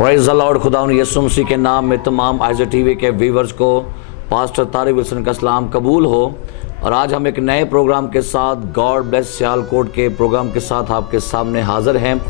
Praise the Lord. खुदावंद यीशु मसीह के नाम में तमाम आइज़ा टीवी के व्यूअर्स को पास्टर तारिक विल्सन का सलाम कबूल हो। और आज हम एक नए प्रोग्राम के साथ गॉड ब्लेस सियालकोट के प्रोग्राम के साथ आपके सामने हाज़िर हैं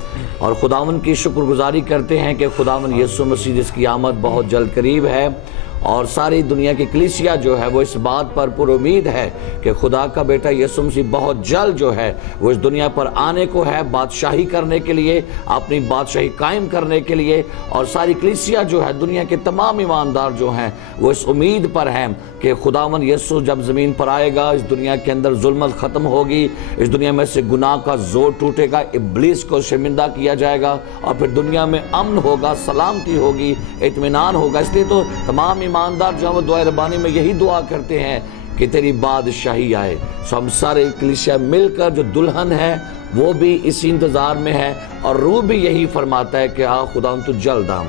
और खुदावंद की शुक्रगुजारी करते हैं कि खुदावंद यीशु मसीह जिसकी आमद बहुत जल्द करीब है और सारी दुनिया की कलीसिया जो है वो इस बात पर पुरुमीद है कि खुदा का बेटा यीशु मसीह बहुत जल्द जो है वो इस दुनिया पर आने को है, बादशाही करने के लिए, अपनी बादशाही कायम करने के लिए। और सारी कलीसिया जो है, दुनिया के तमाम ईमानदार जो हैं वो इस उम्मीद पर हैं कि खुदावंद यीशु जब ज़मीन पर आएगा, इस दुनिया के अंदर जुल्मत ख़त्म होगी, इस दुनिया में से गुनाह का जोर टूटेगा, इब्लीस को शर्मिंदा किया जाएगा और फिर दुनिया में अमन होगा, सलामती होगी, इत्मीनान होगा। इसलिए तो तमाम ईमानदार जो है वो दुआ रबानी में यही दुआ करते हैं कि तेरी बादशाही आए। सो हम सारे कलीसिया मिलकर जो दुल्हन है वो भी इसी इंतज़ार में है और रूह भी यही फरमाता है कि आ खुदा तू जल्द आ।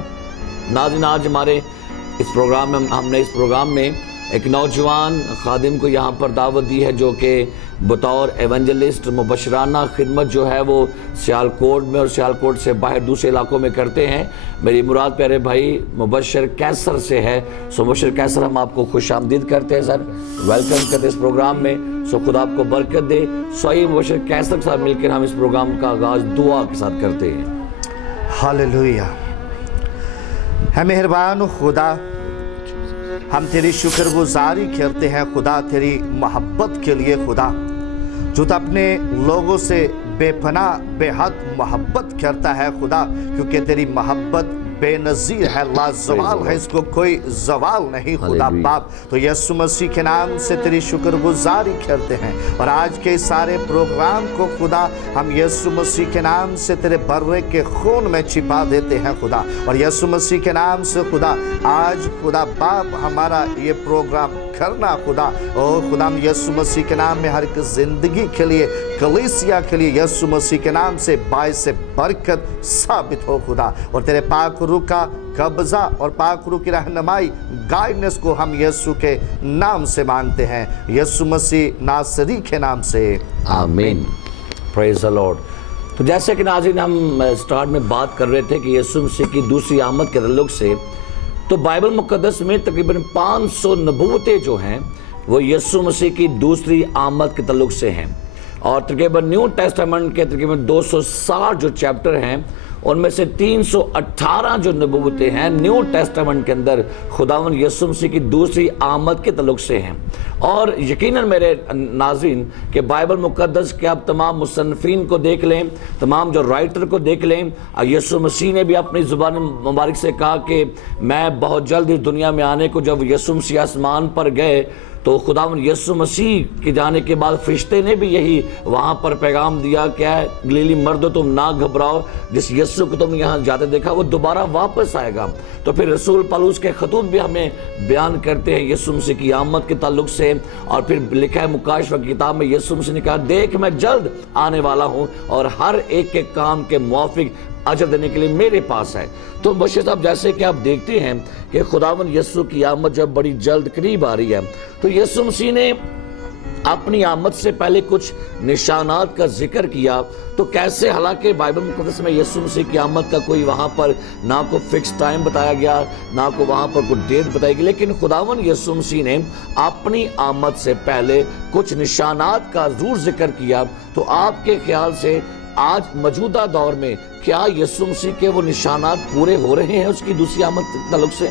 नाज़रीन, आज हमारे इस प्रोग्राम में हमने इस प्रोग्राम में एक नौजवान खादिम को यहाँ पर दावत दी है जो कि बतौर एवेंजलिस्ट मुबशराना खिदमत जो है वो सियालकोट में और सियालकोट से बाहर दूसरे इलाकों में करते हैं। मेरी मुराद प्यारे भाई मुबशर कैसर से है। सो मुबशर कैसर, हम आपको खुश आमदीद करते हैं सर, वेलकम करते हैं इस प्रोग्राम में। सो खुदा आपको बरकत दे। सही मुबशर कैसर के साथ मिलकर हम इस प्रोग्राम का आगाज़ दुआ के साथ करते हैं। हालेलुया। है मेहरबान खुदा, हम तेरी शुक्रगुजारी करते हैं खुदा तेरी मोहब्बत के लिए खुदा, जो तो अपने लोगों से बेपना बेहद मोहब्बत करता है खुदा, क्योंकि तेरी मोहब्बत बेनज़ीर है, लाजवाल है, इसको कोई जवाल नहीं खुदा बाप। तो यीशु मसीह के नाम से तेरी शुक्रगुजारी करते हैं और आज के सारे प्रोग्राम को खुदा हम यीशु मसीह के नाम से तेरे बर्रे के खून में छिपा देते हैं खुदा। और यीशु मसीह के नाम से खुदा आज खुदा बाप हमारा ये प्रोग्राम करना खुदा, और खुदा यीशु मसीह के नाम में हर एक ज़िंदगी के लिए, कलीसिया के लिए यीशु मसीह के नाम से बाइस बरकत साबित हो खुदा। और तेरे पाक रूह का कब्ज़ा और पाक रूह की रहनुमाई, गाइडेंस को हम यीशु के नाम से मांगते हैं, यीशु मसीह नासरी के नाम से, आमीन। Praise the Lord. तो जैसे कि नाज़रीन हम स्टार्ट में बात कर रहे थे कि यीशु मसीह की दूसरी आमद के ताल्लुक से, तो बाइबल मुक़द्दस में तकरीबन 500 नबूवतें जो हैं वो यीशु मसीह की दूसरी आमद के ताल्लुक से हैं। और तकरीबन न्यू टेस्टामेंट के तकरीबन 260 जो चैप्टर हैं उनमें से 318 जो नबूवतें हैं न्यू टेस्टामेंट के अंदर खुदावंद यीशु मसीह की दूसरी आमद के ताल्लुक से हैं। और यकीनन मेरे नाज़रीन कि बाइबल मुक़द्दस के आप तमाम मुसन्निफ़ीन को देख लें, तमाम जो राइटर को देख लें, यीशु मसीह ने भी अपनी ज़ुबान मुबारक से कहा कि मैं बहुत जल्द इस दुनिया में आने को, जब यीशु मसीह आसमान पर गए तो खुदावंद यीशु मसीह के जाने के बाद फरिश्ते ने भी यही वहाँ पर पैगाम दिया, क्या है, गलीली मर्दो तुम ना घबराओ, जिस यीशु को तुम यहाँ जाते देखा वो दोबारा वापस आएगा। तो फिर रसूल पौलुस के खतूत भी हमें बयान करते हैं यीशु मसीह की आमद के ताल्लुक से। और फिर लिखा है मुकाशवा की किताब में, यीशु मसीह ने कहा देख मैं जल्द आने वाला हूँ और हर एक के काम के मुआफिक अजर देने के लिए मेरे पास है। तो बशीर साहब, जैसे कि आप देखते हैं कि खुदावंद यीशु की आमद जब बड़ी जल्द करीब आ रही है, तो यीशु मसीह ने अपनी आमद से पहले कुछ निशानात का जिक्र किया। तो कैसे, हालांकि बाइबल मुक़द्दस में यीशु मसीह की आमद का कोई वहाँ पर ना को फिक्स टाइम बताया गया, ना को वहाँ पर कोई डेट बताई गई, लेकिन खुदावंद यीशु मसीह ने अपनी आमद से पहले कुछ निशानात का ज़रूर जिक्र किया। तो आपके ख्याल से आज मौजूदा दौर में क्या यीशु मसीह के वो निशानात पूरे हो रहे हैं उसकी दूसरी आमद के ताल्लुक से?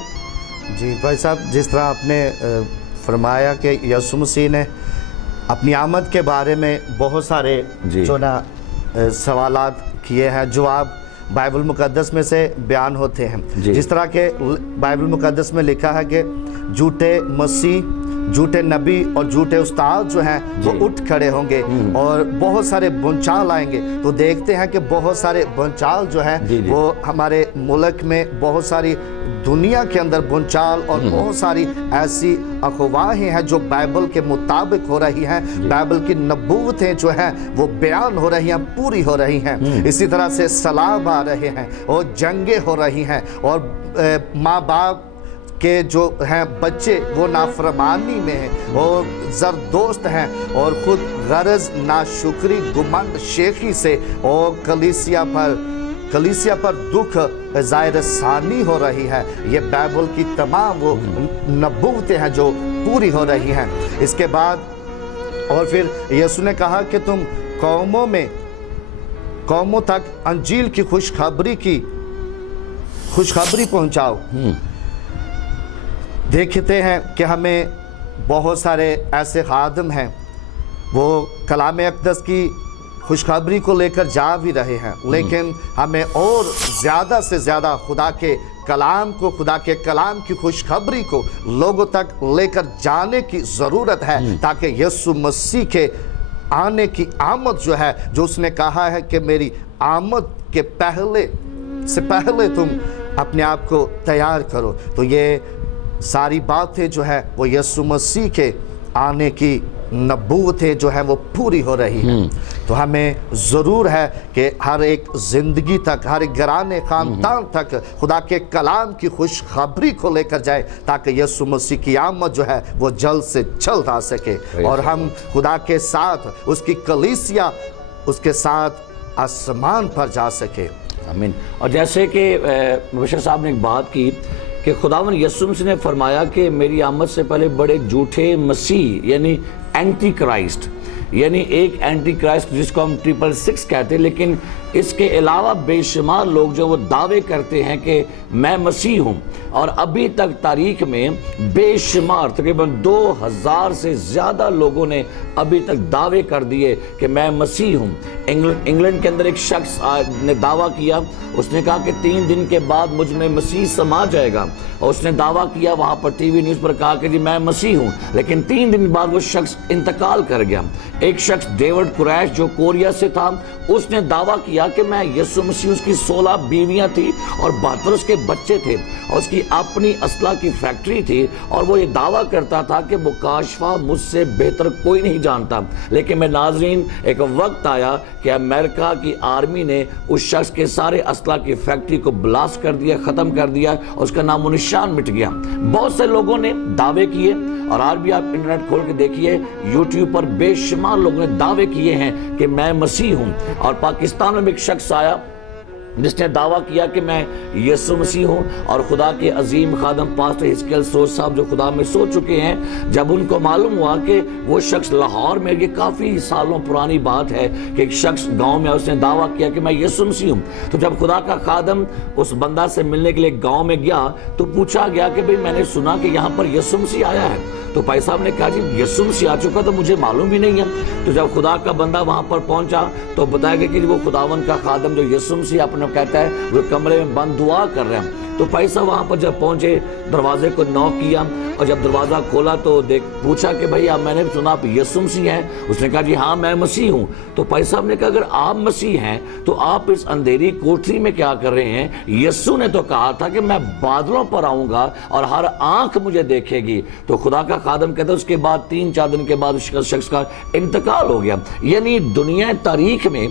जी भाई साहब, जिस तरह आपने फरमाया कि यीशु मसीह ने अपनी आमद के बारे में बहुत सारे जो ना सवालात किए हैं, जवाब बाइबल मुक़द्दस में से बयान होते हैं। जिस तरह के बाइबल मुक़द्दस में लिखा है कि झूठे मसीह, झूठे नबी और झूठे उस्ताद जो हैं वो उठ खड़े होंगे और बहुत सारे बुनचाल आएंगे। तो देखते हैं कि बहुत सारे बुनचाल जो हैं वो हमारे मुल्क में, बहुत सारी दुनिया के अंदर बुनचाल और बहुत सारी ऐसी अफवाहें हैं जो बाइबल के मुताबिक हो रही हैं, बाइबल की नबूवतें जो हैं वो बयान हो रही हैं, पूरी हो रही हैं। इसी तरह से सलाब आ रहे हैं और जंगें हो रही हैं और माँ बाप के जो हैं बच्चे वो नाफरमानी में हैं और ज़रदोस्त हैं और ख़ुद गरज नाशुक्री गुमंड शेखी से और कलीसिया पर कलीसिया पर दुख ज़ाहिर सानी हो रही है, ये बाइबल की तमाम वो नबूवतें हैं जो पूरी हो रही हैं। इसके बाद और फिर यीशु ने कहा कि तुम कौमों तक अंजील की खुशखबरी पहुंचाओ। देखते हैं कि हमें बहुत सारे ऐसे खादिम हैं, वो कलाम अक़दस की खुशखबरी को लेकर जा भी रहे हैं, लेकिन हमें और ज़्यादा से ज़्यादा खुदा के कलाम की खुशखबरी को लोगों तक लेकर जाने की ज़रूरत है, ताकि यीशु मसीह के आने की आमद जो है, जो उसने कहा है कि मेरी आमद के पहले तुम अपने आप को तैयार करो। तो ये सारी बातें जो है वो यीशु मसीह के आने की नबूवतें जो है वो पूरी हो रही हैं। तो हमें ज़रूर है कि हर एक ज़िंदगी तक, हर एक घराने ख़ानदान तक खुदा के कलाम की खुशखबरी को लेकर जाए, ताकि यीशु मसीह की आमद जो है वो जल्द से जल्द आ सके और हम खुदा के साथ, उसकी कलीसिया उसके साथ आसमान पर जा सके। आमीन। और जैसे कि मुबशर साहब ने एक बात की कि खुदावन यीशु मसीह ने फरमाया कि मेरी आमद से पहले बड़े झूठे मसीह यानी एंटी क्राइस्ट, यानी एक एंटी क्राइस्ट जिसको हम 666 कहते हैं, लेकिन इसके अलावा बेशुमार लोग जो वो दावे करते हैं कि मैं मसीह हूँ। और अभी तक तारीख में बेशुमार तकरीबन 2000 से ज़्यादा लोगों ने अभी तक दावे कर दिए कि मैं मसीह हूँ। इंग्लैंड के अंदर एक शख्स ने दावा किया, उसने कहा कि 3 दिन के बाद मुझ में मसीह समा जाएगा, और उसने दावा किया वहाँ पर टीवी न्यूज़ पर, कहा कि जी मैं मसीह हूँ, लेकिन 3 दिन बाद वो शख्स इंतकाल कर गया। एक शख्स डेविड कुरैश जो कोरिया से था, उसने दावा किया कि मैं यीशु मसीह, उसकी 16 बीवियां थी और 72 उसके बच्चे थे, और उसकी अपनी असला की फैक्ट्री थी, और वो ये दावा करता था कि मुकाशफा मुझसे बेहतर कोई नहीं जानता। लेकिन मैं नाज़रीन, एक वक्त आया कि अमेरिका की आर्मी ने उस शख्स के सारे असला की फैक्ट्री को ब्लास्ट कर दिया, ख़त्म कर दिया, और उसका नामो निशान मिट गया। बहुत से लोगों ने दावे किए, और आज भी आप इंटरनेट खोल के देखिए, यूट्यूब पर बेशुमार लोगों ने दावे किए हैं कि मैं मसीह हूँ। और पाकिस्तान में भी एक शख्स आया जिसने दावा किया कि मैं यीशु मसीह हूँ, और खुदा के अजीम खादम पास्टर हिजकिय्याह सोज साहब जो खुदा में सो चुके हैं, जब उनको मालूम हुआ कि वो शख्स लाहौर में, ये काफ़ी सालों पुरानी बात है कि एक शख्स गांव में उसने दावा किया कि मैं यीशु मसीह हूँ, तो जब खुदा का खादम उस बंदा से मिलने के लिए गाँव में गया तो पूछा गया कि भाई मैंने सुना कि यहाँ पर यीशु मसीह आया है। तो भाई साहब ने कहा जी यीशु मसीह आ चुका तो मुझे मालूम भी नहीं है। तो जब खुदा का बंदा वहाँ पर पहुँचा तो बताया गया कि वो खुदावन का खादम जो यीशु मसीह अपने कहता है, वो कमरे में बंद दुआ कर रहे हैं। तो भाई साहब वहाँ पर जब पहुँचे, दरवाजे को नॉक किया, और जब दरवाज़ा खोला तो पूछा कि भाई आप, मैंने सुना आप यीशु मसीह हैं? उसने कहा जी हाँ मैं मसीह हूँ। तो भाई साहब ने कहा अगर आप मसीह हैं तो आप इस अंधेरी कोठरी में क्या कर रहे हैं? यीशु ने तो कहा था कि मैं बादलों पर आऊँगा और हर आँख मुझे देखेगी। तो खुदा का खादम कहता है उसके बाद 3-4 दिन के बाद उस शख्स का इंतकाल हो गया। यानी दुनिया तारीख में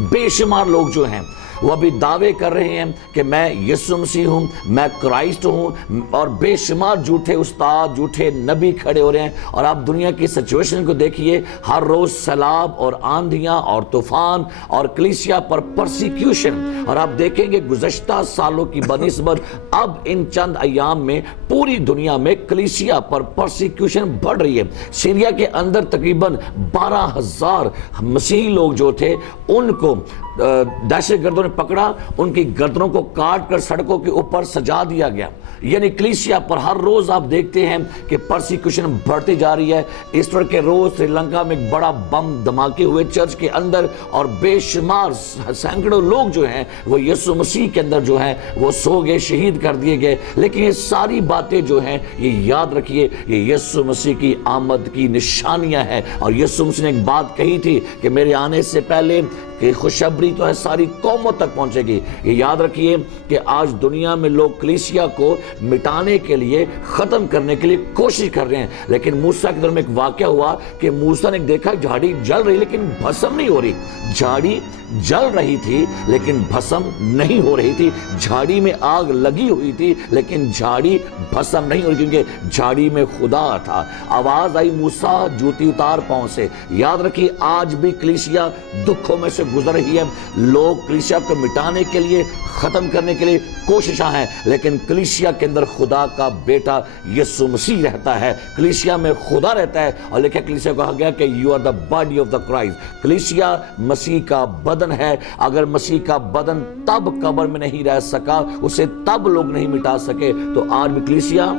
बेशुमार लोग जो हैं वो अभी दावे कर रहे हैं कि मैं यीशु मसीह हूँ, मैं क्राइस्ट हूँ, और बेशुमार झूठे उस्ताद, झूठे नबी खड़े हो रहे हैं। और आप दुनिया की सिचुएशन को देखिए, हर रोज़ सैलाब और आंधियाँ और तूफान और कलीसिया पर परसिक्यूशन। और आप देखेंगे गुज़श्ता सालों की बनिस्बत अब इन चंद अयाम में पूरी दुनिया में कलीसिया पर परसिक्यूशन बढ़ रही है। सीरिया के अंदर तकरीबन 12,000 मसीही लोग जो थे उनको दहशतगर्दों ने पकड़ा, उनकी गर्दनों को काट कर सड़कों के ऊपर सजा दिया गया। यानी कलीसिया पर हर रोज आप देखते हैं कि परसिक्यूशन बढ़ती जा रही है। ईस्टर के रोज श्रीलंका में एक बड़ा बम धमाके हुए चर्च के अंदर, और बेशुमार सैकड़ों लोग जो हैं वो यीशु मसीह के अंदर जो हैं वो सो गए, शहीद कर दिए गए। लेकिन ये सारी बातें जो हैं ये याद रखिए, ये यीशु मसीह की आमद की निशानियां हैं। और यीशु मसीह ने एक बात कही थी कि मेरे आने से पहले कि खुशखबरी तो है सारी कौमों तक पहुंचेगी। ये याद रखिए कि आज दुनिया में लोग कलीसिया को मिटाने के लिए, खत्म करने के लिए कोशिश कर रहे हैं। लेकिन मूसा के दौर में एक वाकया हुआ कि मूसा ने देखा झाड़ी जल रही लेकिन भस्म नहीं हो रही। झाड़ी जल रही थी लेकिन भस्म नहीं हो रही थी। झाड़ी में आग लगी हुई थी लेकिन झाड़ी भस्म नहीं हो रही, क्योंकि झाड़ी में खुदा था। आवाज आई मूसा जूती उतार पांव से। याद रखिए आज भी कलीसिया दुखों में से गुजर रही है। लोग कलीसिया को मिटाने के लिए, ख़त्म करने के लिए कोशिशां हैं, लेकिन कलीसिया के अंदर खुदा का बेटा यीशु मसीह रहता है, कलीसिया में खुदा रहता है। और लिखा कलीसिया को कहा गया कि you are the body of the Christ. कलीसिया मसीह का बदन है। अगर मसीह का बदन तब कब्र में नहीं रह सका, उसे तब लोग नहीं मिटा सके, तो आज भी कलीसिया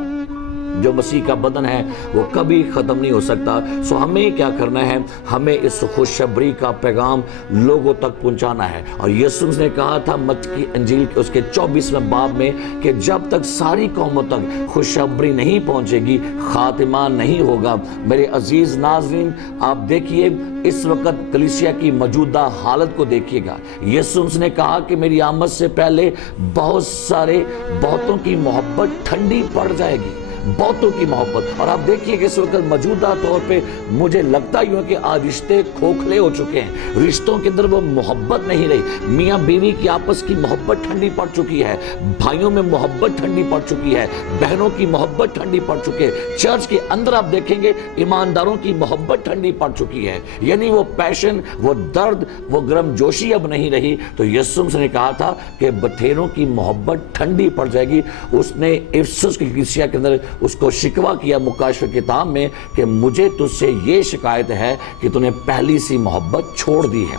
जो मसीह का बदन है वो कभी ख़त्म नहीं हो सकता। सो हमें क्या करना है? हमें इस खुशखबरी का पैगाम लोगों तक पहुंचाना है। और यीशु ने कहा था मत्ती की इंजील के उसके 24वें बाब में कि जब तक सारी कौमों तक खुशखबरी नहीं पहुंचेगी, खातिमा नहीं होगा। मेरे अजीज नाज़रीन, आप देखिए इस वक्त कलीसिया की मौजूदा हालत को देखिएगा। यीशु ने कहा कि मेरी आमद से पहले बहुतों की मोहब्बत ठंडी पड़ जाएगी, बहुतों की मोहब्बत। और आप देखिए कि इस वक्त मौजूदा तौर पे मुझे लगता ही है कि आज रिश्ते खोखले हो चुके हैं, रिश्तों के अंदर वो मोहब्बत नहीं रही। मियाँ बीवी की आपस की मोहब्बत ठंडी पड़ चुकी है, भाइयों में मोहब्बत ठंडी पड़ चुकी है, बहनों की मोहब्बत ठंडी पड़ चुकी है। चर्च के अंदर आप देखेंगे ईमानदारों की मोहब्बत ठंडी पड़ चुकी है, यानी वो पैशन, वो दर्द, वो गर्मजोशी अब नहीं रही। तो यीशु ने कहा था कि बथेरों की मोहब्बत ठंडी पड़ जाएगी। उसने इफिसुस की कलीसिया के अंदर उसको शिकवा किया मुकाशफे किताब में कि मुझे तुझसे ये शिकायत है कि तूने पहली सी मोहब्बत छोड़ दी है।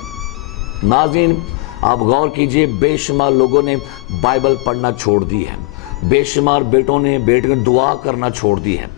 नाज़रीन, आप गौर कीजिए, बेशुमार लोगों ने बाइबल पढ़ना छोड़ दी है, बेशुमार बेटों ने दुआ करना छोड़ दी है,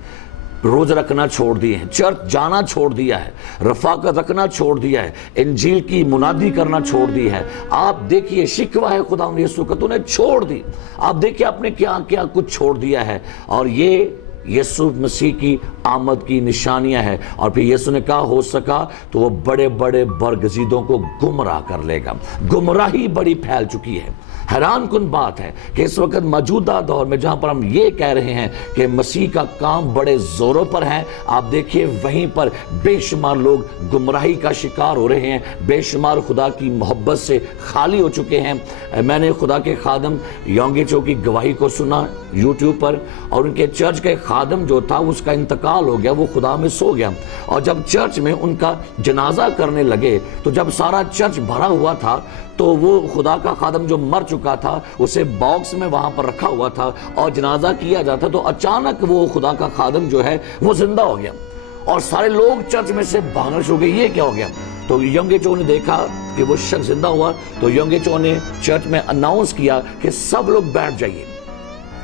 रोज रखना छोड़ दिए हैं, चर्च जाना छोड़ दिया है, रफाकत रखना छोड़ दिया है, इंजील की मुनादी करना छोड़ दी है। आप देखिए शिकवा है खुदा यीशु का, तूने छोड़ दी। आप देखिए आपने क्या क्या कुछ छोड़ दिया है। और ये यीशु मसीह की आमद की निशानियां हैं। और फिर यीशु ने कहा हो सका तो वो बड़े बड़े बरगजीदों को गुमराह कर लेगा। गुमराही बड़ी फैल चुकी है। हैरान कुन बात है कि इस वक्त मौजूदा दौर में जहां पर हम ये कह रहे हैं कि मसीह का काम बड़े जोरों पर है, आप देखिए वहीं पर बेशुमार लोग गुमराही का शिकार हो रहे हैं, बेशुमार खुदा की मोहब्बत से खाली हो चुके हैं। मैंने खुदा के खादम योंगे चो की गवाही को सुना यूट्यूब पर, और उनके चर्च के खादम जो था उसका इंतकाल हो गया, वो खुदा में सो गया। और जब चर्च में उनका जनाजा करने लगे तो जब सारा चर्च भरा हुआ था तो वो खुदा का खादम जो मर चुका था उसे बॉक्स में वहां पर रखा हुआ था और जनाजा किया जाता, तो अचानक वो खुदा का खादम जो है वो जिंदा हो गया और सारे लोग चर्च में से भागना शुरू हो गए, ये क्या हो गया। तो योंगे चो ने देखा कि वो शख्स जिंदा हुआ, तो योंगे चो ने चर्च में अनाउंस किया कि सब लोग बैठ जाइए।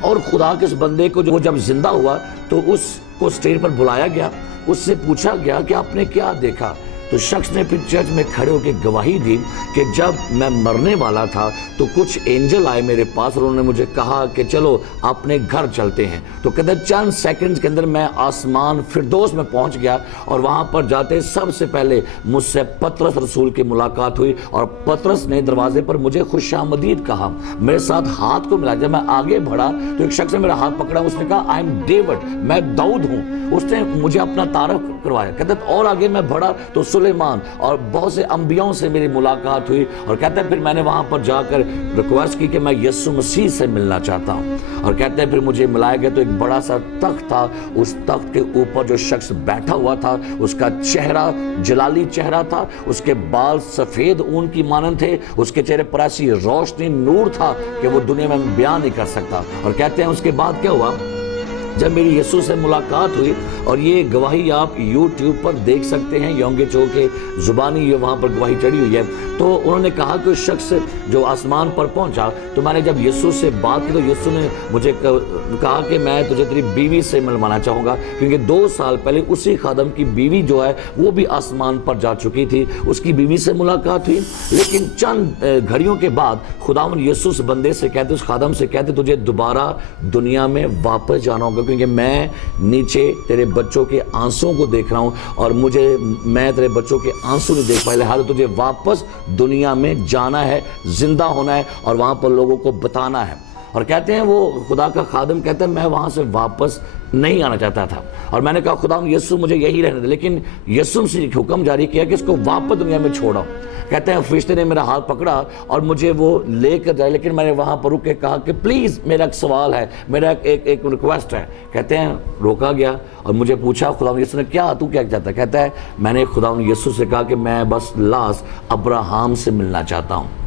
और खुदा के इस बंदे को जो जब जिंदा हुआ तो उसको स्टेज पर बुलाया गया, उससे पूछा गया कि आपने क्या देखा। तो शख्स ने फिर चर्च में खड़े होकर गवाही दी कि जब मैं मरने वाला था तो कुछ एंजल आए मेरे पास और उन्होंने मुझे कहा कि चलो अपने घर चलते हैं। तो कहते चंद सेकंड्स के अंदर मैं आसमान फिरदौस में पहुंच गया और वहां पर जाते सबसे पहले मुझसे पतरस रसूल की मुलाकात हुई और पतरस ने दरवाजे पर मुझे खुशामदीद कहा, मेरे साथ हाथ को मिला। जब मैं आगे बढ़ा तो एक शख्स ने मेरा हाथ पकड़ा, उसने कहा आई एम डेविड, मैं दाऊद हूँ। उसने मुझे अपना तारफ करवाया। कहते और आगे मैं बढ़ा तो सुलेमान और बहुत से अंबियाओं से मेरी मुलाकात हुई। और कहते हैं फिर मैंने वहां पर जाकर रिक्वेस्ट की कि मैं यीशु मसीह से मिलना चाहता हूं। और कहते हैं फिर मुझे मिलाया गया तो एक बड़ा सा तख्त था, उस तख्त के ऊपर जो शख्स बैठा हुआ था उसका चेहरा जलाली चेहरा था, उसके बाल सफेद ऊन की मानंद थे, उसके चेहरे पर ऐसी रोशनी नूर था कि वो दुनिया में बयान नहीं कर सकता। और कहते हैं उसके बाद क्या हुआ, जब मेरी यीशु से मुलाकात हुई, और ये गवाही आप YouTube पर देख सकते हैं, योंगे चो के जुबानी ये वहाँ पर गवाही चढ़ी हुई है। तो उन्होंने कहा कि उस शख्स जो आसमान पर पहुँचा, तो मैंने जब यीशु से बात की तो यीशु ने मुझे कहा कि मैं तुझे तेरी बीवी से मिलवाना चाहूँगा, क्योंकि 2 साल पहले उसी खादम की बीवी जो है वो भी आसमान पर जा चुकी थी, उसकी बीवी से मुलाकात हुई। लेकिन चंद घड़ियों के बाद खुदावंद यीशु उस बंदे से कहते, उस खादम से कहते तुझे दोबारा दुनिया में वापस जाना होगा, क्योंकि मैं नीचे तेरे बच्चों के आंसुओं को देख रहा हूं और मैं तेरे बच्चों के आंसू नहीं देख पाया, लिहाजा तुझे वापस दुनिया में जाना है, जिंदा होना है और वहां पर लोगों को बताना है। اور کہتے ہیں وہ خدا کا خادم کہتا ہے میں وہاں سے واپس نہیں آنا چاہتا تھا، اور میں نے کہا خدا یسوع مجھے یہی رہنے دے، لیکن یسوع سے حکم جاری کیا کہ اس کو واپس دنیا میں چھوڑا۔ کہتے ہیں فرشتے نے میرا ہاتھ پکڑا اور مجھے وہ لے کر جائے، لیکن میں نے وہاں پر رک کے کہا کہ پلیز میرا ایک سوال ہے، میرا ایک ریکویسٹ ہے۔ کہتے ہیں روکا گیا اور مجھے پوچھا خدا یسوع نے کیا تو کیا چاہتا ہے؟ کہتا ہے میں نے خدا یسوع سے کہا کہ میں بس لاس ابراہام سے ملنا چاہتا ہوں۔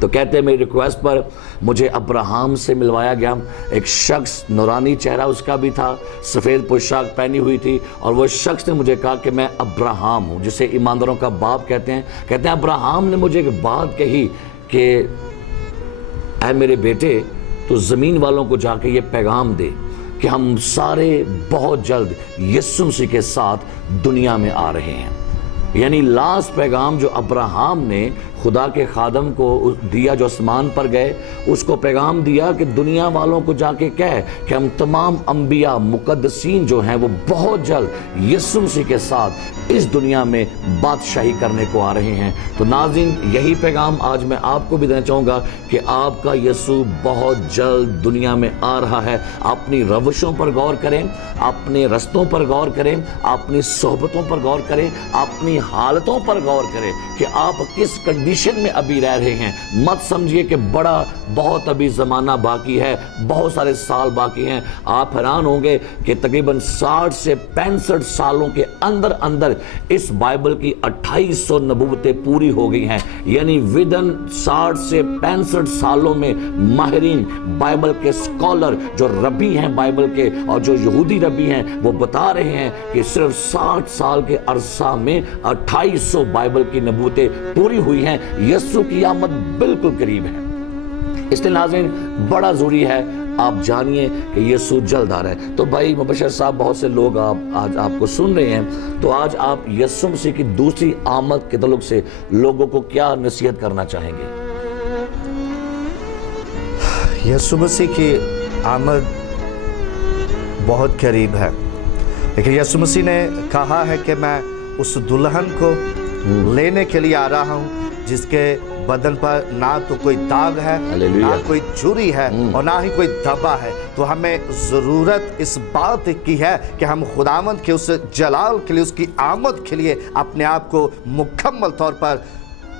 تو کہتے ہیں میری ریکویسٹ پر مجھے ابراہام سے ملوایا گیا۔ ایک شخص نورانی چہرہ اس کا بھی تھا، سفید پوشاک پہنی ہوئی تھی، اور وہ شخص نے مجھے کہا کہ میں ابراہام ہوں، جسے ایمانداروں کا باپ کہتے ہیں۔ کہتے ہیں ابراہام نے مجھے ایک بات کہی کہ اے میرے بیٹے تو زمین والوں کو جا کے یہ پیغام دے کہ ہم سارے بہت جلد یسوع مسیح کے ساتھ دنیا میں آ رہے ہیں۔ یعنی لاسٹ پیغام جو ابراہام نے خدا کے خادم کو دیا جو آسمان پر گئے، اس کو پیغام دیا کہ دنیا والوں کو جا کے کہے کہ ہم تمام انبیاء مقدسین جو ہیں وہ بہت جلد یسوع مسیح کے ساتھ اس دنیا میں بادشاہی کرنے کو آ رہے ہیں۔ تو ناظرین یہی پیغام آج میں آپ کو بھی دینا چاہوں گا کہ آپ کا یسوع بہت جلد دنیا میں آ رہا ہے۔ اپنی روشوں پر غور کریں، اپنے رستوں پر غور کریں، اپنی صحبتوں پر غور کریں، اپنی حالتوں پر غور کریں کہ آپ کس کنڈیشن میں ابھی رہ رہے ہیں۔ مت سمجھیے کہ بہت ابھی زمانہ باقی ہے، بہت سارے سال باقی ہیں۔ آپ حیران ہوں گے کہ تقریباً 60 سے 65 سالوں کے اندر اس بائبل کی 2800 نبوتیں پوری ہو گئی ہیں۔ یعنی ودن 60 سے 65 سالوں میں ماہرین بائبل کے سکولر جو ربی ہیں بائبل کے اور جو یہودی ربی ہیں وہ بتا رہے ہیں کہ صرف 60 سال کے عرصہ میں 2800 بائبل کی نبوتیں پوری ہوئی ہیں۔ یسوع کی آمد بالکل قریب ہے، اس لیے ناظرین بڑا ضروری ہے آپ جانیے کہ یسوع جلد آ رہا ہے۔ تو بھائی مبشر صاحب بہت سے لوگ آج آپ کو سن رہے ہیں، تو آج آپ یسوع مسیح کی دوسری آمد کے تعلق سے لوگوں کو کیا نصیحت کرنا چاہیں گے؟ یسوع مسیح کی آمد بہت قریب ہے، لیکن یسوع مسیح نے کہا ہے کہ میں اس دلہن کو لینے کے لیے آ رہا ہوں جس کے بدن پر نہ تو کوئی داغ ہے، نہ کوئی جھری ہے اور نہ ہی کوئی دھبا ہے۔ تو ہمیں ضرورت اس بات کی ہے کہ ہم خداوند کے اس جلال کے لیے، اس کی آمد کے لیے اپنے آپ کو مکمل طور پر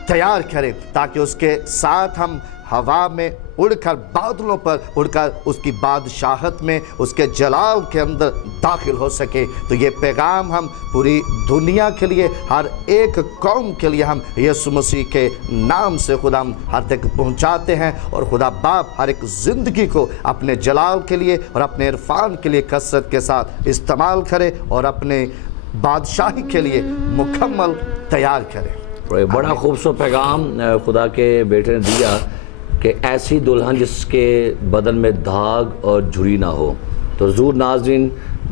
تیار کریں، تاکہ اس کے ساتھ ہم ہوا میں اڑ کر، بادلوں پر اڑ کر اس کی بادشاہت میں، اس کے جلال کے اندر داخل ہو سکے۔ تو یہ پیغام ہم پوری دنیا کے لیے، ہر ایک قوم کے لیے ہم یسوع مسیح کے نام سے خدا ہم ہر تک پہنچاتے ہیں، اور خدا باپ ہر ایک زندگی کو اپنے جلال کے لیے اور اپنے عرفان کے لیے کثرت کے ساتھ استعمال کرے اور اپنے بادشاہی کے لیے مکمل تیار کرے۔ بڑا خوبصورت پیغام خدا کے بیٹے نے دیا کہ ایسی دلہن جس کے بدن میں داغ اور جھری نہ ہو۔ تو حضور ناظرین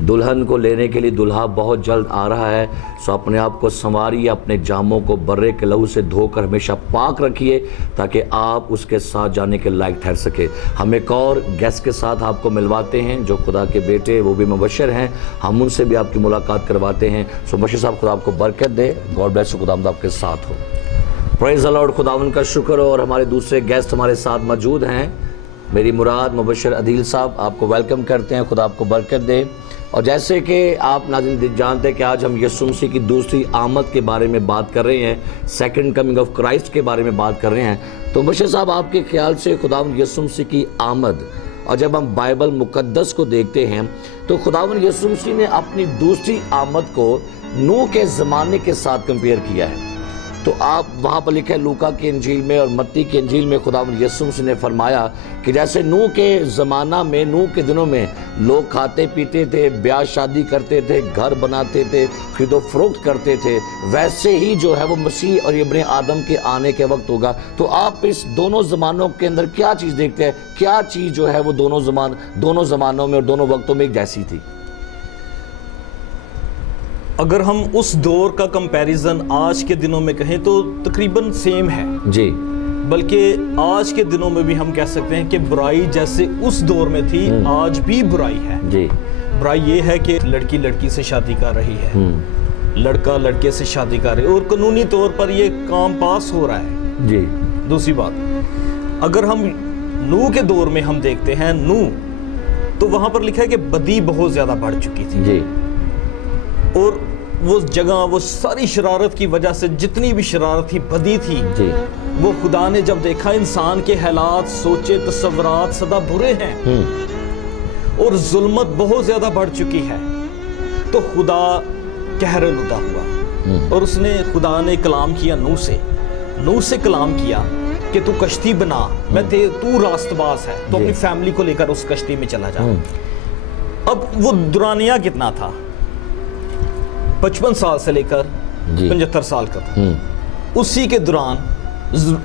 دلہن کو لینے کے لیے دلہا بہت جلد آ رہا ہے، سو اپنے آپ کو سنواریے، اپنے جاموں کو برے کے لہو سے دھو کر ہمیشہ پاک رکھیے تاکہ آپ اس کے ساتھ جانے کے لائق ٹھہر سکے۔ ہم ایک اور گیسٹ کے ساتھ آپ کو ملواتے ہیں جو خدا کے بیٹے، وہ بھی مبشر ہیں، ہم ان سے بھی آپ کی ملاقات کرواتے ہیں۔ سو مبشر صاحب خدا آپ کو برکت دے، گاڈ بلیس یو، خدا آپ کے ساتھ ہو۔ پریز دی لارڈ، خداوند کا شکر ہو، اور ہمارے دوسرے گیسٹ ہمارے ساتھ موجود ہیں۔ میری مراد مبشر عدیل صاحب آپ کو ویلکم کرتے ہیں، خدا آپ کو برکت دے۔ اور جیسے کہ آپ ناظرین جانتے ہیں کہ آج ہم یسوع مسیح کی دوسری آمد کے بارے میں بات کر رہے ہیں، سیکنڈ کمنگ آف کرائسٹ کے بارے میں بات کر رہے ہیں۔ تو مبشر صاحب آپ کے خیال سے خداوند یسوع مسیح کی آمد، اور جب ہم بائبل مقدس کو دیکھتے ہیں تو خداوند یسوع مسیح نے اپنی دوسری آمد کو نوح کے زمانے کے ساتھ کمپیئر کیا ہے۔ تو آپ وہاں پر لکھے لوکا کی انجیل میں اور متی کی انجیل میں خداوند یسوع مسیح نے فرمایا کہ جیسے نوح کے زمانہ میں، نوح کے دنوں میں لوگ کھاتے پیتے تھے، بیاہ شادی کرتے تھے، گھر بناتے تھے، خرید و فروخت کرتے تھے، ویسے ہی جو ہے وہ مسیح اور ابن آدم کے آنے کے وقت ہوگا۔ تو آپ اس دونوں زمانوں کے اندر کیا چیز دیکھتے ہیں؟ کیا چیز جو ہے وہ دونوں زمانوں میں اور دونوں وقتوں میں ایک جیسی تھی؟ اگر ہم اس دور کا کمپیریزن آج کے دنوں میں کہیں تو تقریباً سیم ہے جی، بلکہ آج کے دنوں میں بھی ہم کہہ سکتے ہیں کہ برائی جیسے اس دور میں تھی آج بھی برائی ہے جی۔ برائی یہ ہے کہ لڑکی لڑکی سے شادی کر رہی ہے، لڑکا لڑکے سے شادی کر رہے ہیں، اور قانونی طور پر یہ کام پاس ہو رہا ہے۔ جی۔ دوسری بات، اگر ہم नूह के दौर में हम देखते हैं नूह, तो वहां पर लिखा है कि बदी बहुत ज्यादा बढ़ चुकी थी जी और वो जगह, वो सारी शरारत की वजह से जितनी भी शरारत थी, बदी थी, जी वो खुदा ने जब देखा इंसान के हालात, सोचे तस्वरात सदा बुरे हैं और जुल्मत बहुत ज्यादा बढ़ चुकी है, तो खुदा कहरलुदा हुआ और उसने, खुदा ने कलाम किया नूह से कलाम किया कि तू कश्ती बना, तू रास्तबाज है, तो अपनी फैमिली को लेकर उस कश्ती में चला जा। अब वो दुरानिया कितना था, 55 साल से लेकर 75 साल का था। उसी के दौरान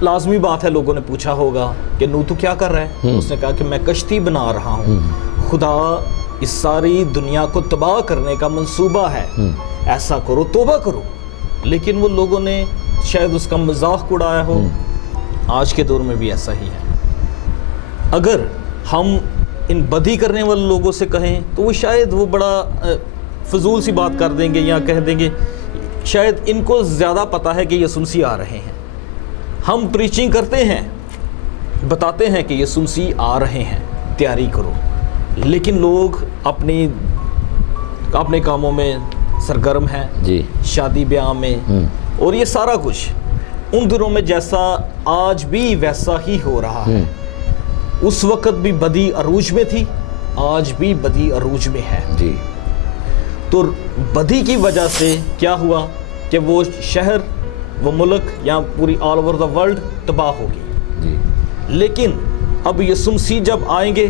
लाजमी बात है, लोगों ने पूछा होगा कि नूह तू क्या कर रहा है? उसने कहा कि मैं कश्ती बना रहा हूँ, खुदा इस सारी दुनिया को तबाह करने का मंसूबा है, ऐसा करो, तौबा करो। लेकिन वो लोगों ने शायद उसका मजाक उड़ाया हो। आज के दौर में भी ऐसा ही है। अगर हम इन बदी करने वाले लोगों से कहें तो वो शायद वो बड़ा फजूल सी बात कर देंगे या कह देंगे, शायद इनको ज़्यादा पता है कि यीशु मसीह आ रहे हैं। हम प्रीचिंग करते हैं, बताते हैं कि यीशु मसीह आ रहे हैं, तैयारी करो, लेकिन लोग अपने कामों में सरगर्म हैं जी, शादी ब्याह में और ये सारा कुछ उन दिनों में जैसा आज भी वैसा ही हो रहा है। उस वक़्त भी बदी अरूज में थी, आज भी बदी अरूज में है जी। तो बदी की वजह से क्या हुआ कि वो शहर, वो मुल्क या पूरी ऑल ओवर द वर्ल्ड तबाह होगी जी। लेकिन अब यीशु मसीह जब आएंगे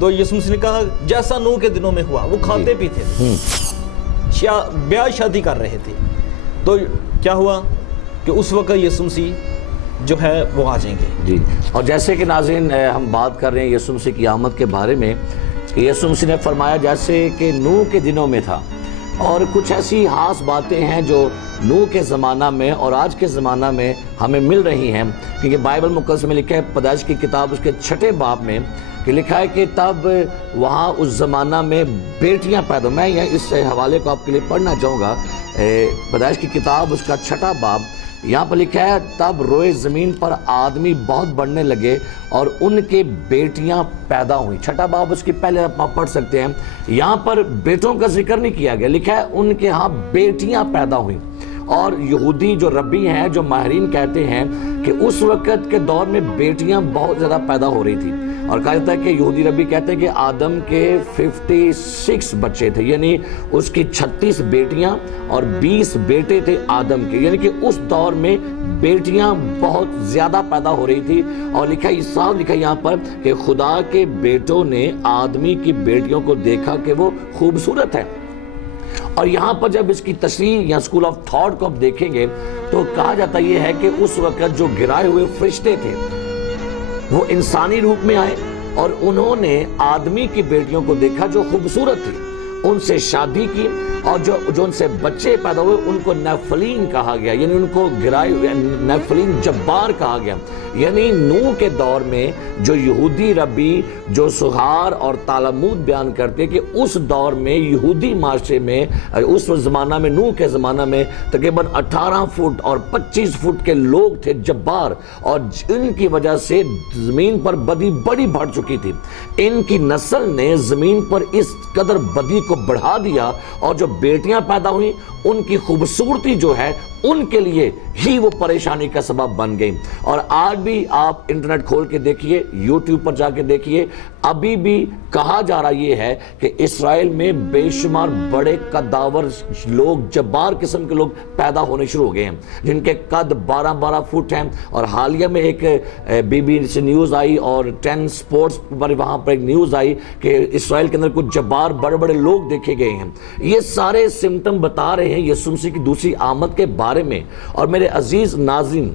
तो यीशु मसीह ने कहा जैसा नूह के दिनों में हुआ, वो खाते पीते थे, ब्याह शादी कर रहे थे, तो क्या हुआ कि उस वक्त यीशु मसीह जो है वो आ जाएंगे जी। और जैसे कि नाज़रीन हम बात कर रहे हैं यीशु मसीह की आमद के बारे में, कि यीशु मसीह ने फरमाया जैसे कि नूह के दिनों में था, और कुछ ऐसी खास बातें हैं जो नूह के ज़माना में और आज के ज़माना में हमें मिल रही हैं। क्योंकि बाइबल मुक़द्दस में लिखा है, पैदाइश की किताब उसके 6 बाब में कि लिखा है कि तब वहाँ उस ज़माना में बेटियाँ पैदा, मैं यहाँ इस हवाले को आपके लिए पढ़ना चाहूँगा। पैदाइश की किताब उसका 6 बाब, यहाँ पर लिखा है, तब रोए ज़मीन पर आदमी बहुत बढ़ने लगे और उनके बेटियां पैदा हुई। 6 बाब उसकी पहले आप पढ़ सकते हैं। यहाँ पर बेटों का जिक्र नहीं किया गया, लिखा है उनके यहाँ बेटियां पैदा हुई। और यहूदी जो रब्बी हैं, जो माहिरीन कहते हैं कि उस वक़्त के दौर में बेटियां बहुत ज़्यादा पैदा हो रही थी। और कहा जाता है कि यहूदी रब्बी कहते हैं कि आदम के 56 बच्चे थे, यानी उसकी 36 बेटियां और 20 बेटे थे आदम के, यानी कि उस दौर में बेटियां बहुत ज़्यादा पैदा हो रही थी। और लिखा साफ लिखा यहाँ पर कि खुदा के बेटों ने आदमी की बेटियों को देखा कि वो खूबसूरत है। और यहाँ पर जब इसकी तशरीह या स्कूल ऑफ थॉट को आप देखेंगे तो कहा जाता ये है कि उस वक़्त जो गिराए हुए फरिश्ते थे वो इंसानी रूप में आए और उन्होंने आदमी की बेटियों को देखा जो खूबसूरत थी, उनसे शादी की, और जो उनसे बच्चे पैदा हुए उनको नेफलीन कहा गया, यानी उनको गिराए हुए नेफलीन जब्बार कहा गया। यानी नूह के दौर में जो यहूदी रब्बी जो सुहार और तालमूद बयान करते कि उस दौर में यहूदी माशरे में उस ज़माना में, नूह के ज़माना में तकरीबन 18 फुट और 25 फुट के लोग थे जब्बार, और इनकी वजह से ज़मीन पर बदी बड़ी बढ़ चुकी थी। इनकी नस्ल ने ज़मीन पर इस कदर बदी को बढ़ा दिया और जो बेटियां पैदा हुई उनकी खूबसूरती जो है उनके लिए ही वो परेशानी का सबब बन गई। और आज भी आप इंटरनेट खोल के देखिए, यूट्यूब पर जाके देखिए, अभी भी कहा जा रहा ये है कि इस्राएल में बेशुमार बड़े कद्दावर लोग, जब्बार किस्म के लोग पैदा होने शुरू हो गए हैं जिनके कद 12-12 फुट हैं। और हालिया में एक BBC न्यूज़ आई और 10 स्पोर्ट्स पर वहाँ पर एक न्यूज़ आई कि इस्राएल के अंदर कुछ जब्बार बड़े बड़े लोग देखे गए हैं। ये सारे सिम्टम बता रहे हैं यीशु मसीह की दूसरी आमद के बारे में। और मेरे अजीज नाज़रीन,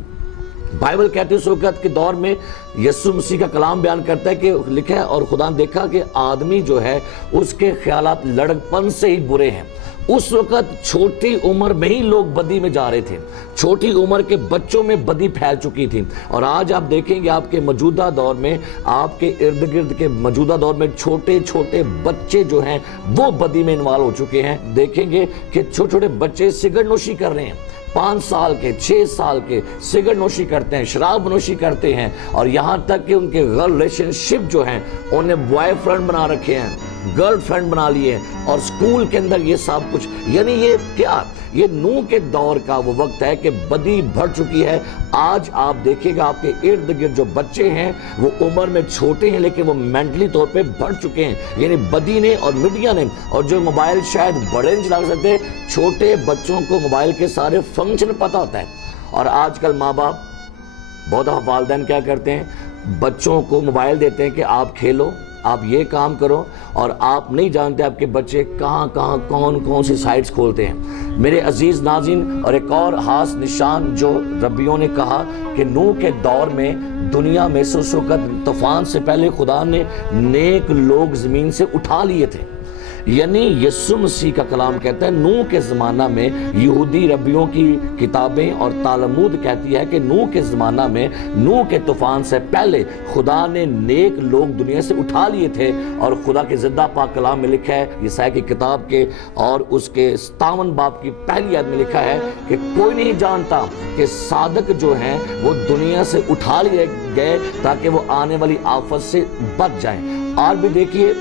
बाइबल कहते हैं उस वक़्त के दौर में यीशु मसीह का कलाम बयान करता है कि लिखा है, और खुदा ने देखा कि आदमी जो है उसके ख्यालात लड़कपन से ही बुरे हैं। उस वक़्त छोटी उम्र में ही लोग बदी में जा रहे थे, छोटी उम्र के बच्चों में बदी फैल चुकी थी। और आज आप देखेंगे आपके मौजूदा दौर में, आपके इर्द गिर्द के मौजूदा दौर में छोटे छोटे बच्चे जो हैं वो बदी में इन्वॉल्व हो चुके हैं। देखेंगे कि छोटे छोटे बच्चे सिगरेट नोशी कर रहे हैं, 5 साल के 6 साल के सिगरेट नोशी करते हैं, शराब नोशी करते हैं, और यहाँ तक कि उनके रिलेशनशिप जो हैं उन्हें बॉयफ्रेंड बना रखे हैं, गर्लफ्रेंड बना लिए, और स्कूल के अंदर ये सब कुछ। यानी ये क्या, ये नूह के दौर का वो वक्त है कि बदी बढ़ चुकी है। आज आप देखिएगा आपके इर्द गिर्द जो बच्चे हैं वो उम्र में छोटे हैं लेकिन वो मेंटली तौर पे बढ़ चुके हैं। यानी बदी ने और मीडिया ने, और जो मोबाइल शायद बड़े नहीं चला सकते, छोटे बच्चों को मोबाइल के सारे फंक्शन पता होता है। और आजकल माँ बाप, बहुत वालिदैन क्या करते हैं, बच्चों को मोबाइल देते हैं कि आप खेलो, आप ये काम करो, और आप नहीं जानते आपके बच्चे कहाँ कहाँ कौन कौन सी साइट्स खोलते हैं। मेरे अजीज नाज़रीन, और एक और खास निशान जो रब्बियों ने कहा कि नूह के दौर में दुनिया में से उस वक़्त तूफान से पहले खुदा ने नेक लोग ज़मीन से उठा लिए थे। यानी यीशु मसीह का कलाम कहता है नूह के ज़माना में, यहूदी रब्बियों की किताबें और तालमूद कहती है कि नूह के ज़माना में, नूह के तूफान से पहले खुदा ने नेक लोग दुनिया से उठा लिए थे। और खुदा के ज़िंदा पाक कलाम में लिखा है, यशायाह की किताब के और उसके 57 बाब की पहली आयत में लिखा है कि कोई नहीं जानता कि सादक जो हैं वो दुनिया से उठा लिए गए ताकि वो आने वाली आफत से बच जाएं। और भी देखिए,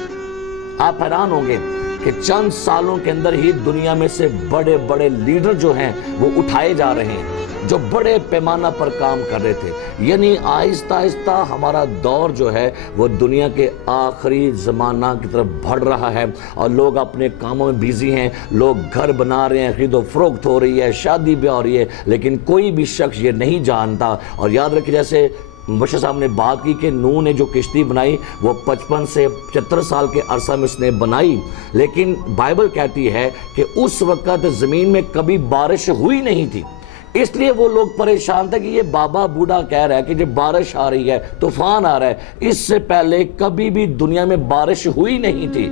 आप हैरान होंगे कि चंद सालों के अंदर ही दुनिया में से बड़े बड़े लीडर जो हैं वो उठाए जा रहे हैं, जो बड़े पैमाना पर काम कर रहे थे। यानी आहिस्ता आहिस्ता हमारा दौर जो है वो दुनिया के आखिरी ज़माना की तरफ बढ़ रहा है, और लोग अपने कामों में बिजी हैं, लोग घर बना रहे हैं, खरीदो फरोख्त हो रही है, शादी ब्याह हो रही है, लेकिन कोई भी शख्स ये नहीं जानता। और याद रखिए, जैसे मुबशर साहब ने बात की कि नूह ने जो किश्ती बनाई वो 55 से 75 साल के अरसा में उसने बनाई, लेकिन बाइबल कहती है कि उस वक्त ज़मीन में कभी बारिश हुई नहीं थी। इसलिए वो लोग परेशान थे कि ये बाबा बूढ़ा कह रहा है कि जब बारिश आ रही है, तूफान आ रहा है, इससे पहले कभी भी दुनिया में बारिश हुई नहीं थी।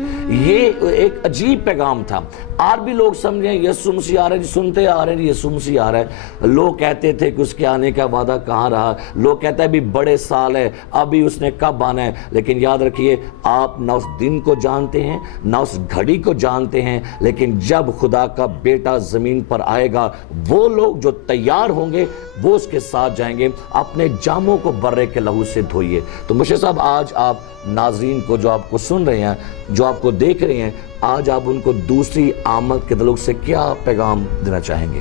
ये एक अजीब पैगाम था। आज भी लोग समझें यीशु मसीह आ रहे हैं, सुनते आ रहे हैं यीशु मसीह आ रहा है। लोग कहते थे कि उसके आने का वादा कहाँ रहा, लोग कहते हैं अभी बड़े साल है, अभी उसने कब आना है। लेकिन याद रखिए, आप ना उस दिन को जानते हैं ना उस घड़ी को जानते हैं, लेकिन जब खुदा का बेटा ज़मीन पर आएगा, वो लोग जो तैयार होंगे वो उसके साथ जाएंगे। अपने जामों को बर्रे के लहू से धोइए। तो मुझे साहब, आज आप नाज़रीन को, जो आपको सुन रहे हैं, जो आपको देख रहे हैं, आज आप उनको दूसरी आमद के ताल्लुक से क्या पैगाम देना चाहेंगे?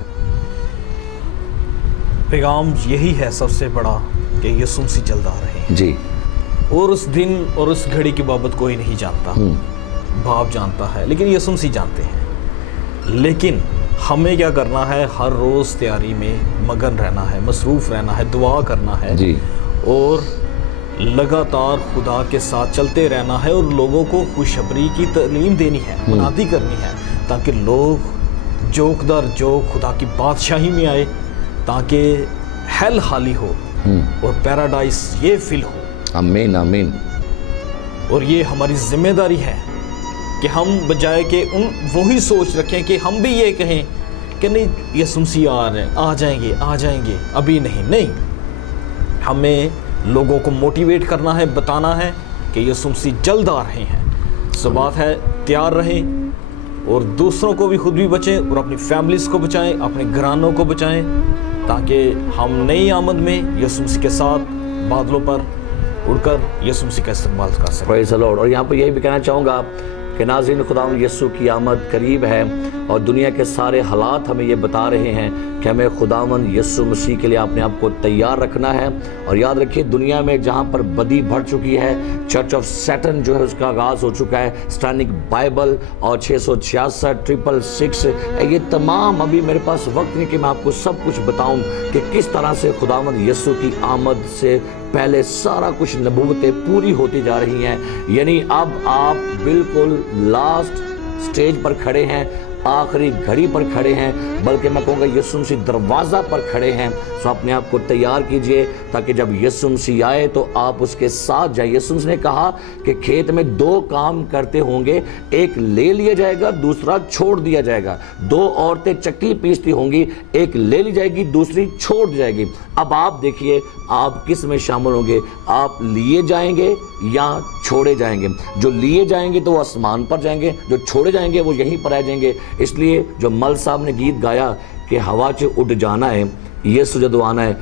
पैगाम यही है सबसे बड़ा कि यीशु मसीह जल्द आ रहे हैं जी। और उस दिन और उस घड़ी की बाबत कोई नहीं जानता, बाप जानता है, लेकिन यीशु मसीह जानते हैं। लेकिन हमें क्या करना है, हर रोज़ तैयारी में मगन रहना है, मसरूफ़ रहना है, दुआ करना है जी, और लगातार खुदा के साथ चलते रहना है, और लोगों को खुशखबरी की तालीम देनी है, मुनादी करनी है, ताकि लोग जोक दर जोक खुदा की बादशाही में आए, ताकि हेल हाली हो और पैराडाइस ये फिल हो। आमीन आमीन। और ये हमारी जिम्मेदारी है कि हम बजाय के वही सोच रखें कि हम भी ये कहें कि नहीं यीशु मसीह आ रहे हैं, आ जाएंगे, अभी नहीं। हमें लोगों को मोटिवेट करना है, बताना है कि यीशु मसीह जल्द आ रहे हैं। सो बात है, तैयार रहें और दूसरों को भी, खुद भी बचें और अपनी फैमिलीज़ को बचाएं, अपने घरानों को बचाएं, ताकि हम नई आमद में यीशु मसीह के साथ बादलों पर उड़कर यीशु मसीह का इस्तेमाल कर सकें। Praise the Lord. और यहाँ पर यही भी कहना चाहूँगा कि नाज़रीन, खुदावंद यीशु की आमद करीब है, और दुनिया के सारे हालात हमें ये बता रहे हैं कि हमें खुदावंद यीशु मसीह के लिए अपने आप को तैयार रखना है। और याद रखिए, दुनिया में जहाँ पर बदी बढ़ चुकी है, चर्च ऑफ सैटन जो है उसका आगाज़ हो चुका है, स्टैंडिंग बाइबल और 666 666, ये तमाम, अभी मेरे पास वक्त नहीं कि मैं आपको सब कुछ बताऊं कि किस तरह से खुदावंद यीशु की आमद से पहले सारा कुछ नबूवतें पूरी होती जा रही हैं। यानी अब आप बिल्कुल लास्ट स्टेज पर खड़े हैं, आखिरी घड़ी पर खड़े हैं, बल्कि मैं कहूँगा यीशु मसीह दरवाज़ा पर खड़े हैं। सो अपने आप को तैयार कीजिए ताकि जब यीशु मसीह आए तो आप उसके साथ जाए। यीशु मसीह ने कहा कि खेत में 2 काम करते होंगे, एक ले लिया जाएगा, दूसरा छोड़ दिया जाएगा। 2 औरतें चक्की पीसती होंगी, एक ले ली जाएगी, दूसरी छोड़ दी जाएगी। अब आप देखिए, आप किस में शामिल होंगे? आप लिए जाएंगे या छोड़े जाएंगे? जो लिए जाएंगे तो वो आसमान पर जाएंगे, जो छोड़े जाएंगे वो यहीं पर रह जाएंगे। इसलिए जो मल साहब ने गीत गाया کہ ہوا چ اڈ جانا ہے، یسو جدو آنا ہے،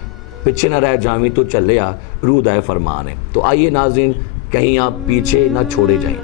پیچھے نہ رہ جاویں تو چلیا روح دائے فرمان ہے۔ تو آئیے ناظرین، کہیں آپ پیچھے نہ چھوڑے جائیں،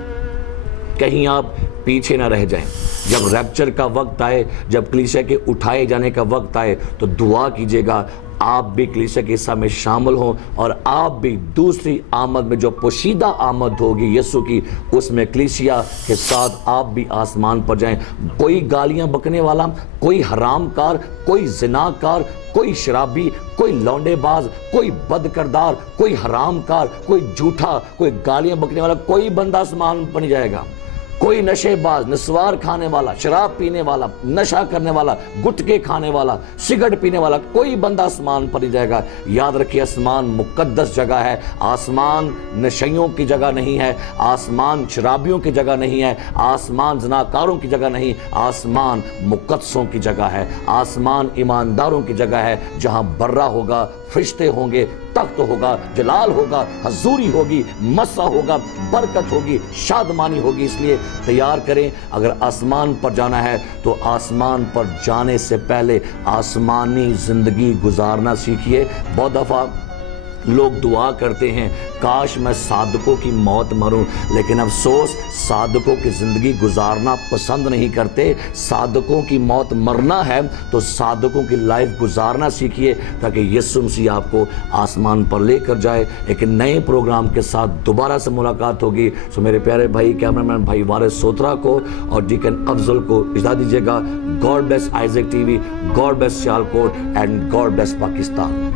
کہیں آپ پیچھے نہ رہ جائیں۔ جب ریپچر کا وقت آئے، جب کلیسیا کے اٹھائے جانے کا وقت آئے تو دعا کیجیے گا آپ بھی کلیسیا کے حصہ میں شامل ہوں، اور آپ بھی دوسری آمد میں جو پوشیدہ آمد ہوگی یسوع کی، اس میں کلیسیا کے ساتھ آپ بھی آسمان پر جائیں۔ کوئی گالیاں بکنے والا، کوئی حرام کار، کوئی زنا کار، کوئی شرابی، کوئی لونڈے باز، کوئی بد کردار، کوئی حرام کار، کوئی جھوٹا، کوئی گالیاں بکنے والا، کوئی بندہ آسمان پر نہیں جائے گا۔ کوئی نشے باز، نسوار کھانے والا، شراب پینے والا، نشہ کرنے والا، گٹکے کھانے والا، سگرٹ پینے والا، کوئی بندہ آسمان پر نہیں جائے گا۔ یاد رکھیے آسمان مقدس جگہ ہے، آسمان نشیوں کی جگہ نہیں ہے، آسمان شرابیوں کی جگہ نہیں ہے، آسمان زناکاروں کی جگہ نہیں، آسمان مقدسوں کی جگہ ہے، آسمان ایمانداروں کی جگہ ہے، جہاں برہ ہوگا، فرشتے ہوں گے، تخت ہوگا، جلال ہوگا، حضوری ہوگی، مسا ہوگا، برکت ہوگی، شادمانی ہوگی۔ اس لیے تیار کریں، اگر آسمان پر جانا ہے تو آسمان پر جانے سے پہلے آسمانی زندگی گزارنا سیکھیے۔ بہت دفعہ لوگ دعا کرتے ہیں کاش میں صادقوں کی موت مروں، لیکن افسوس صادقوں کی زندگی گزارنا پسند نہیں کرتے۔ صادقوں کی موت مرنا ہے تو صادقوں کی لائف گزارنا سیکھیے، تاکہ یسوع مسیح آپ کو آسمان پر لے کر جائے۔ ایک نئے پروگرام کے ساتھ دوبارہ سے ملاقات ہوگی۔ سو میرے پیارے بھائی کیمرہ مین بھائی وارث سوترا کو اور ڈیکن افضل کو اجازت دیجیے گا۔ God bless Isaac TV, God bless Sialkot and God bless Pakistan.